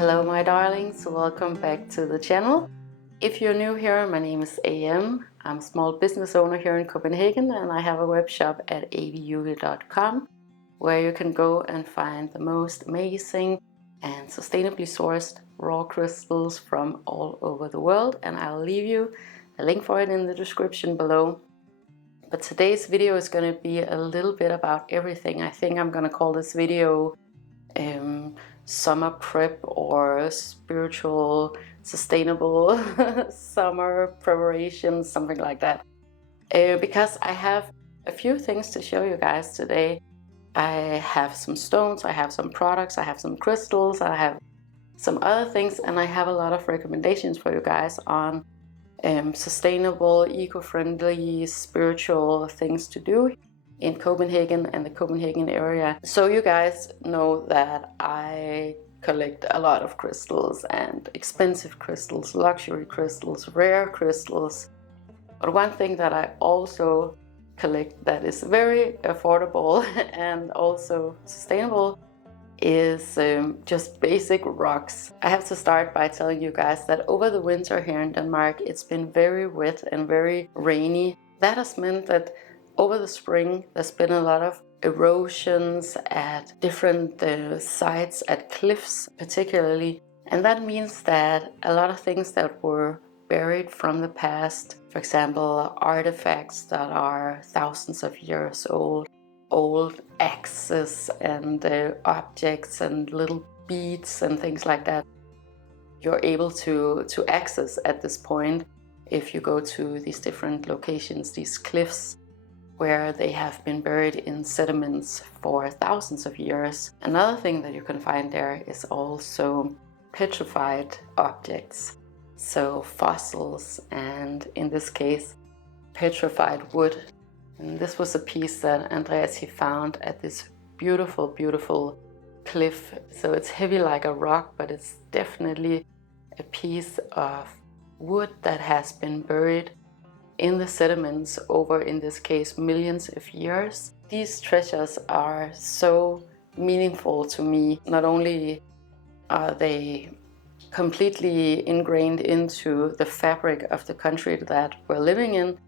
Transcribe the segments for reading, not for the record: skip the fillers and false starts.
Hello my darlings, welcome back to the channel. If you're new here, my name is AM. I'm a small business owner here in Copenhagen and I have a web shop at AVIUVI.com where you can go and find the most amazing and sustainably sourced raw crystals from all over the world, and I'll leave you a link for it in the description below. But today's video is going to be a little bit about everything. I think I'm going to call this video summer prep or spiritual sustainable summer preparation, something like that, because I have a few things to show you guys today. I have some stones, I have some products, I have some crystals, I have some other things, and I have a lot of recommendations for you guys on sustainable, eco-friendly, spiritual things to do in Copenhagen and the Copenhagen area. So you guys know that I collect a lot of crystals, and expensive crystals, luxury crystals, rare crystals. But one thing that I also collect that is very affordable and also sustainable is just basic rocks. I have to start by telling you guys that over the winter here in Denmark, it's been very wet and very rainy. That has meant that over the spring, there's been a lot of erosions at different sites, at cliffs particularly. And that means that a lot of things that were buried from the past, for example, artifacts that are thousands of years old, old axes and objects and little beads and things like that, you're able to access at this point if you go to these different locations, these cliffs, where they have been buried in sediments for thousands of years. Another thing that you can find there is also petrified objects, so fossils, and in this case petrified wood. And this was a piece that Andreas he found at this beautiful, beautiful cliff. So it's heavy like a rock, but it's definitely a piece of wood that has been buried in the sediments over, in this case, millions of years. These treasures are so meaningful to me. Not only are they completely ingrained into the fabric of the country that we're living in,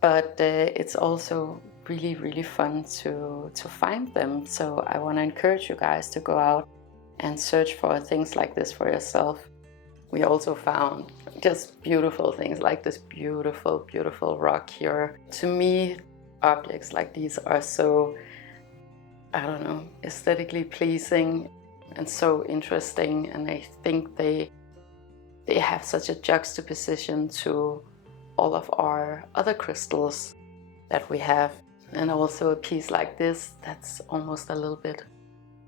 but it's also really, really fun to find them. So I want to encourage you guys to go out and search for things like this for yourself. We also found just beautiful things like this beautiful, beautiful rock here. To me, objects like these are so, I don't know, aesthetically pleasing and so interesting, and I think they have such a juxtaposition to all of our other crystals that we have. And also a piece like this that's almost a little bit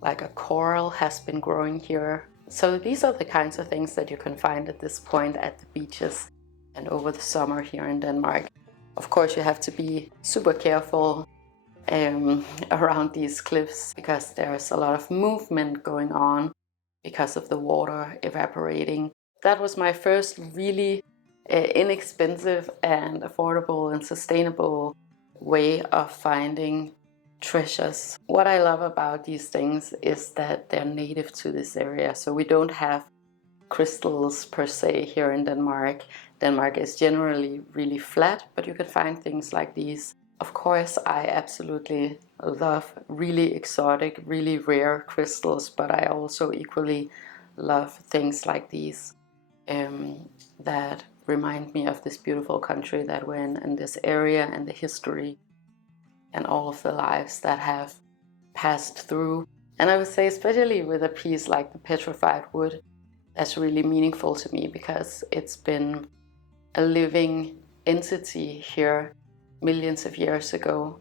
like a coral has been growing here. So these are the kinds of things that you can find at this point at the beaches and over the summer here in Denmark. Of course, you have to be super careful around these cliffs because there's a lot of movement going on because of the water evaporating. That was my first really inexpensive and affordable and sustainable way of finding treasures. What I love about these things is that they're native to this area, so we don't have crystals per se here in Denmark. Denmark is generally really flat, but you can find things like these. Of course, I absolutely love really exotic, really rare crystals, but I also equally love things like these that remind me of this beautiful country that we're in, and this area and the history and all of the lives that have passed through. And I would say especially with a piece like the petrified wood, that's really meaningful to me because it's been a living entity here millions of years ago,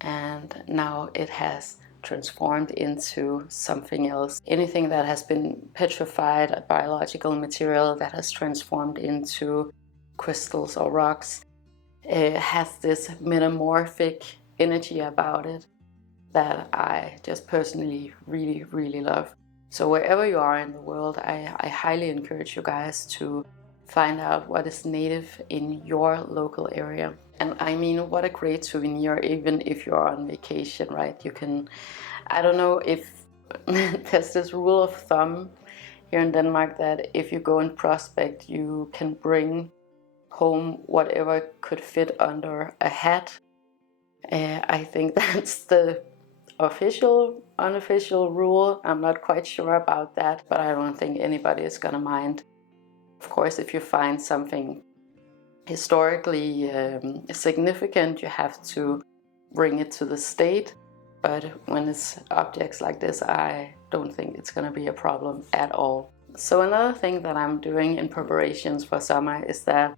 and now it has transformed into something else. Anything that has been petrified, a biological material that has transformed into crystals or rocks, has this metamorphic energy about it that I just personally really, really love. So wherever you are in the world, I highly encourage you guys to find out what is native in your local area. And I mean, what a great souvenir, even if you're on vacation, right? You can, I don't know if there's this rule of thumb here in Denmark that if you go and prospect, you can bring home whatever could fit under a hat. I think that's the official, unofficial rule. I'm not quite sure about that, but I don't think anybody is gonna mind. Of course, if you find something historically significant, you have to bring it to the state. But when it's objects like this, I don't think it's gonna be a problem at all. So another thing that I'm doing in preparations for summer is that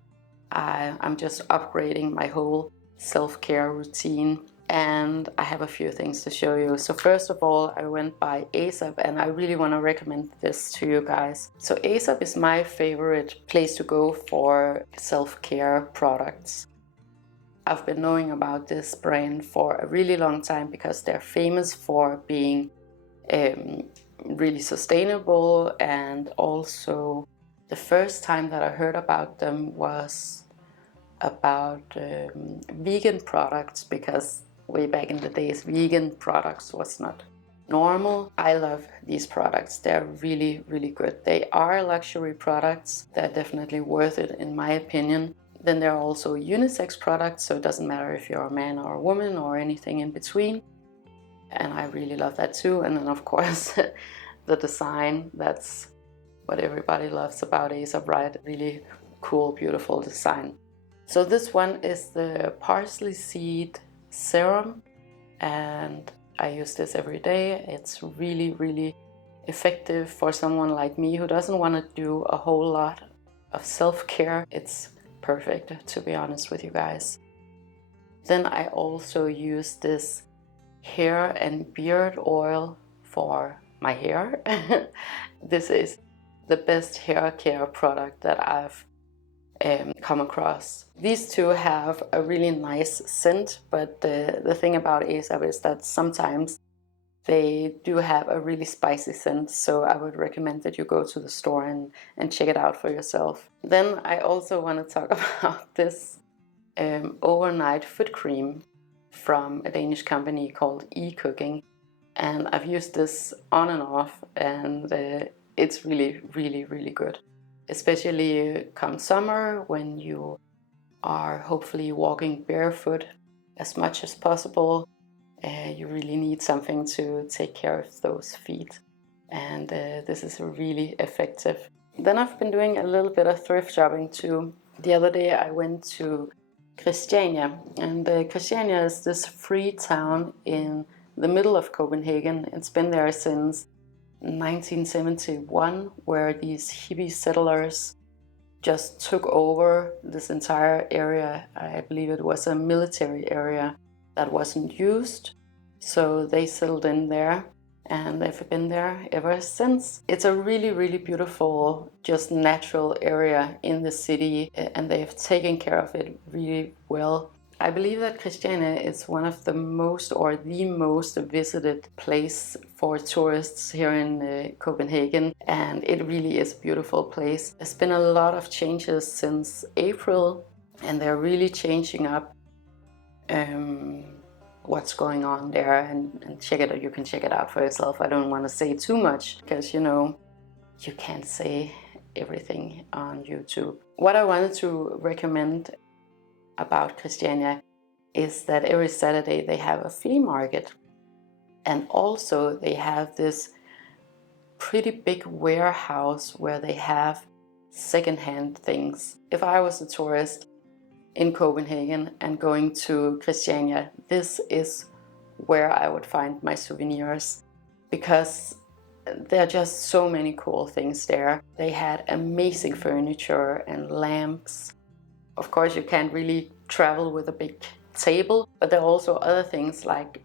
I'm just upgrading my whole self-care routine, and I have a few things to show you. So first of all, I went by AVIUVI, and I really want to recommend this to you guys. So AVIUVI is my favorite place to go for self-care products. I've been knowing about this brand for a really long time because they're famous for being really sustainable, and also the first time that I heard about them was about vegan products, because way back in the days vegan products was not normal. I love these products. They're really, really good. They are luxury products. They're definitely worth it in my opinion. Then there are also unisex products, so it doesn't matter if you're a man or a woman or anything in between. And I really love that too. And then of course the design, that's what everybody loves about AVIUVI, right? Really cool, beautiful design. So this one is the parsley seed serum, and I use this every day. It's really, really effective for someone like me who doesn't want to do a whole lot of self-care. It's perfect, to be honest with you guys. Then I also use this hair and beard oil for my hair. This is the best hair care product that I've come across. These two have a really nice scent, but the thing about AVIUVI is that sometimes they do have a really spicy scent, so I would recommend that you go to the store and check it out for yourself. Then I also want to talk about this overnight foot cream from a Danish company called E-Cooking, and I've used this on and off, and it's really, really, really good. Especially come summer, when you are hopefully walking barefoot as much as possible. You really need something to take care of those feet, and this is really effective. Then I've been doing a little bit of thrift shopping too. The other day I went to Christiania, and Christiania is this free town in the middle of Copenhagen. It's been there since 1971, where these hippie settlers just took over this entire area. I believe it was a military area that wasn't used, so they settled in there, and they've been there ever since. It's a really, really beautiful, just natural area in the city, and they've taken care of it really well. I believe that Christiania is one of the most, or the most visited place for tourists here in Copenhagen, and it really is a beautiful place. There's been a lot of changes since April, and they're really changing up what's going on there, and check it out. You can check it out for yourself. I don't want to say too much because, you know, you can't say everything on YouTube. What I wanted to recommend about Christiania is that every Saturday they have a flea market, and also they have this pretty big warehouse where they have secondhand things. If I was a tourist in Copenhagen and going to Christiania, this is where I would find my souvenirs, because there are just so many cool things there. They had amazing furniture and lamps. Of course, you can't really travel with a big table, but there are also other things like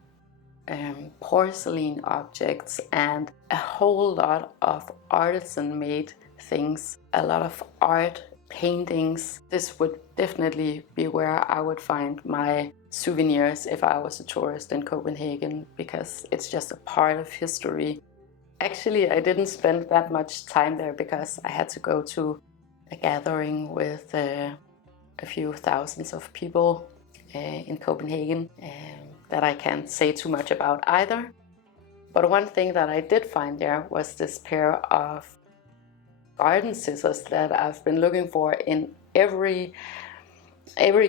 porcelain objects and a whole lot of artisan-made things, a lot of art, paintings. This would definitely be where I would find my souvenirs if I was a tourist in Copenhagen, because it's just a part of history. Actually, I didn't spend that much time there because I had to go to a gathering with a few thousands of people in Copenhagen that I can't say too much about either. But one thing that I did find there was this pair of garden scissors that I've been looking for in every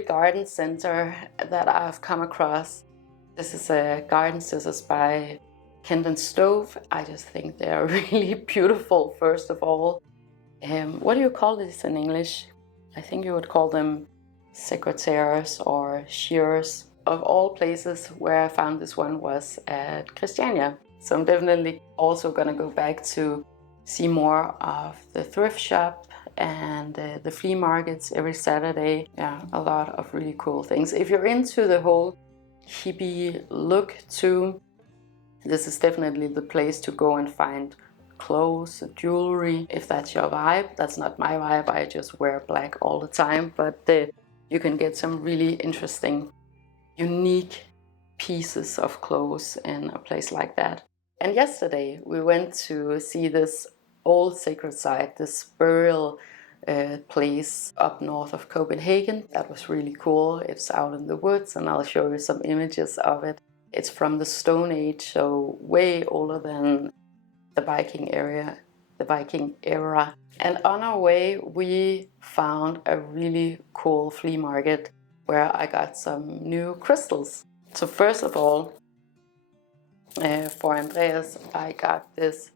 garden center that I've come across. This is a garden scissors by Kent & Stove. I just think they're really beautiful, first of all. What do you call this in English? I think you would call them secateurs or shears. Of all places, where I found this one was at Christiania. So I'm definitely also gonna go back to see more of the thrift shop and the flea markets every Saturday. Yeah, a lot of really cool things. If you're into the whole hippie look too, this is definitely the place to go and find clothes, jewelry, if that's your vibe. That's not my vibe, I just wear black all the time, but you can get some really interesting, unique pieces of clothes in a place like that. And yesterday we went to see this old sacred site, this burial place up north of Copenhagen. That was really cool. It's out in the woods, and I'll show you some images of it. It's from the Stone Age, so way older than the Viking era. And on our way we found a really cool flea market where I got some new crystals. So first of all, for Andreas, I got this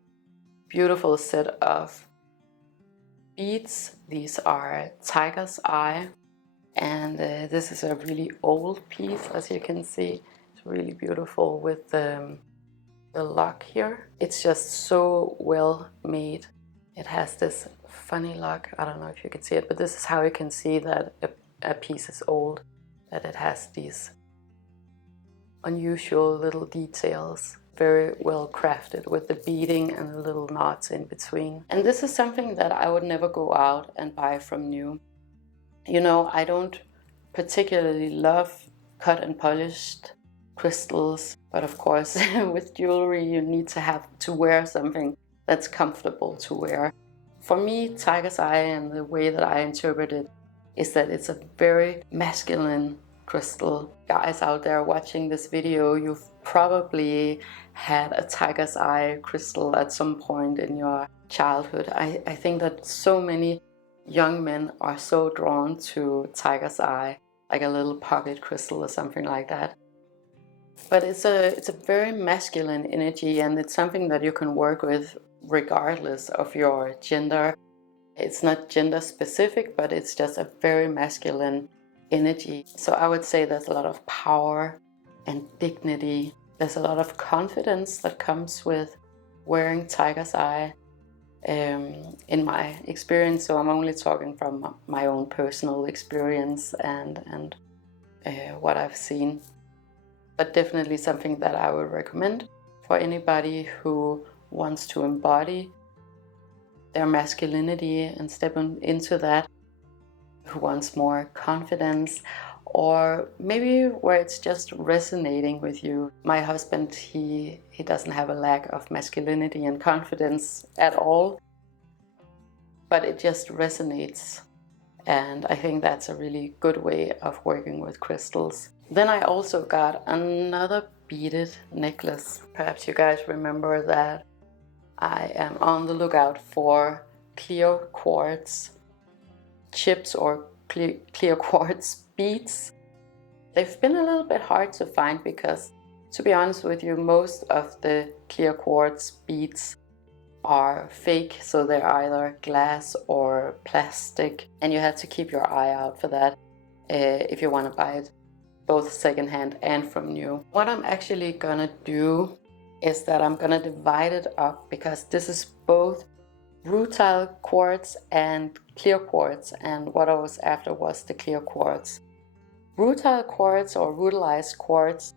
beautiful set of beads. These are tiger's eye, and this is a really old piece, as you can see. It's really beautiful with the lock here. It's just so well made. It has this funny lock. I don't know if you can see it, but this is how you can see that a piece is old, that it has these unusual little details, very well crafted with the beading and the little knots in between. And this is something that I would never go out and buy from new. You know, I don't particularly love cut and polished crystals, but of course with jewelry you need to wear something that's comfortable to wear. For me, tiger's eye, and the way that I interpret it, is that it's a very masculine crystal. Guys out there watching this video, you've probably had a tiger's eye crystal at some point in your childhood. I think that so many young men are so drawn to tiger's eye, like a little pocket crystal or something like that. But it's a very masculine energy, and it's something that you can work with regardless of your gender. It's not gender specific, but it's just a very masculine energy. So I would say there's a lot of power and dignity. There's a lot of confidence that comes with wearing tiger's eye, in my experience. So I'm only talking from my own personal experience and what I've seen. But definitely something that I would recommend for anybody who wants to embody their masculinity and step into that, who wants more confidence, or maybe where it's just resonating with you. My husband, he doesn't have a lack of masculinity and confidence at all, but it just resonates. And I think that's a really good way of working with crystals. Then I also got another beaded necklace. Perhaps you guys remember that I am on the lookout for clear quartz chips or clear quartz beads. They've been a little bit hard to find because, to be honest with you, most of the clear quartz beads are fake, so they're either glass or plastic, and you have to keep your eye out for that if you want to buy it both secondhand and from new. What I'm actually gonna do is that I'm gonna divide it up, because this is both rutile quartz and clear quartz, and what I was after was the clear quartz. Rutile quartz or rutilized quartz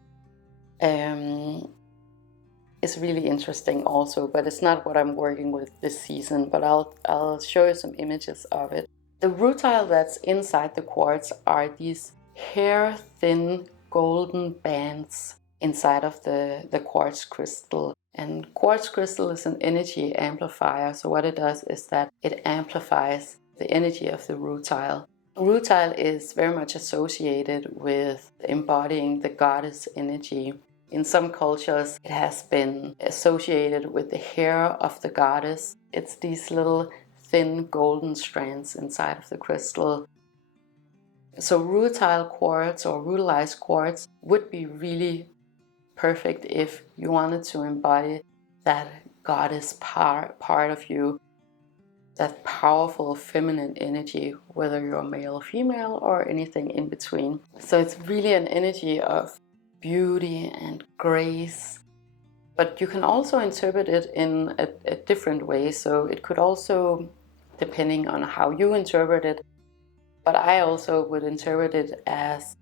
is really interesting also, but it's not what I'm working with this season, but I'll show you some images of it. The rutile that's inside the quartz are these hair thin golden bands inside of the quartz crystal. And quartz crystal is an energy amplifier, so what it does is that it amplifies the energy of the rutile. Rutile is very much associated with embodying the goddess energy. In some cultures, it has been associated with the hair of the goddess. It's these little thin golden strands inside of the crystal. So rutile quartz or rutilized quartz would be really perfect if you wanted to embody that goddess part of you, that powerful feminine energy, whether you're male or female or anything in between. So it's really an energy of beauty and grace, but you can also interpret it in a different way. So it could also, depending on how you interpret it, but I also would interpret it as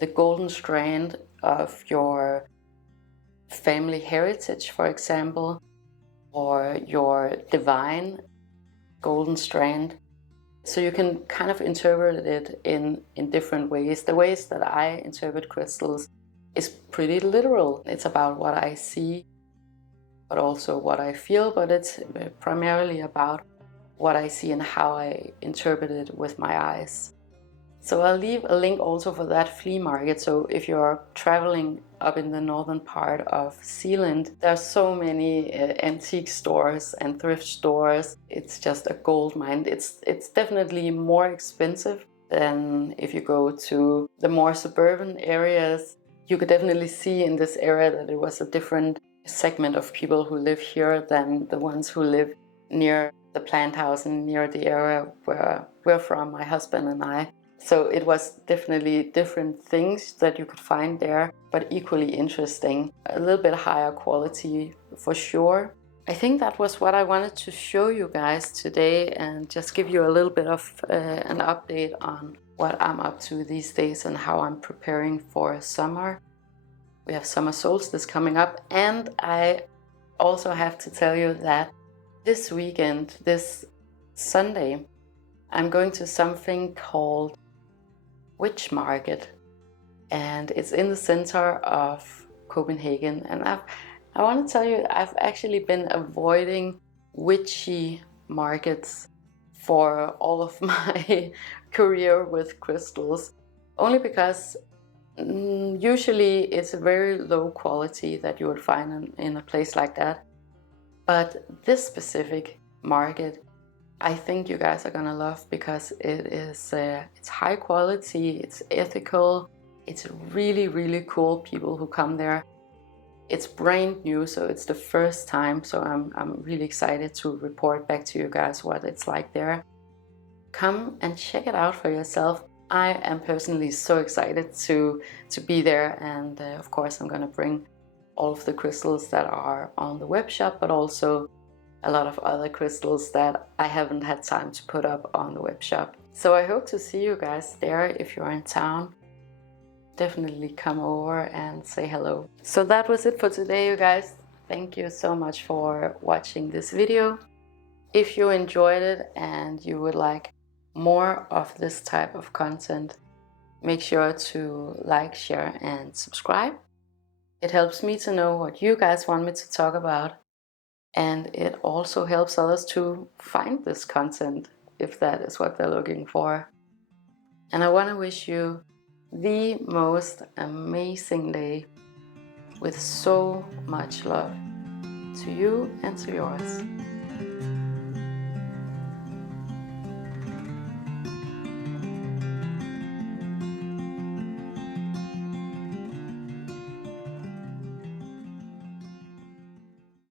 the golden strand of your family heritage, for example, or your divine golden strand. So you can kind of interpret it in different ways. The ways that I interpret crystals is pretty literal. It's about what I see, but also what I feel, but it's primarily about what I see and how I interpret it with my eyes. So I'll leave a link also for that flea market. So if you're traveling up in the northern part of Zealand, there's so many antique stores and thrift stores. It's just a gold mine. It's definitely more expensive than if you go to the more suburban areas. You could definitely see in this area that it was a different segment of people who live here than the ones who live near the plant house and near the area where we're from, my husband and I. So it was definitely different things that you could find there, but equally interesting. A little bit higher quality for sure. I think that was what I wanted to show you guys today and just give you a little bit of an update on what I'm up to these days and how I'm preparing for summer. We have summer solstice coming up, and I also have to tell you that this weekend, this Sunday, I'm going to something called Witch Market, and it's in the center of Copenhagen. And I want to tell you, I've actually been avoiding witchy markets for all of my career with crystals, only because usually it's a very low quality that you would find in a place like that. But this specific market, I think you guys are gonna love, because it's high quality, it's ethical, it's really, really cool people who come there. It's brand new, so it's the first time, so I'm really excited to report back to you guys what it's like there. Come and check it out for yourself. I am personally so excited to be there, and of course I'm gonna bring all of the crystals that are on the web shop, but also a lot of other crystals that I haven't had time to put up on the web shop. So I hope to see you guys there. If you're in town, definitely come over and say hello. So that was it for today, you guys. Thank you so much for watching this video. If you enjoyed it and you would like more of this type of content, make sure to like, share, and subscribe. It helps me to know what you guys want me to talk about. And it also helps others to find this content if that is what they're looking for. And I want to wish you the most amazing day with so much love to you and to yours.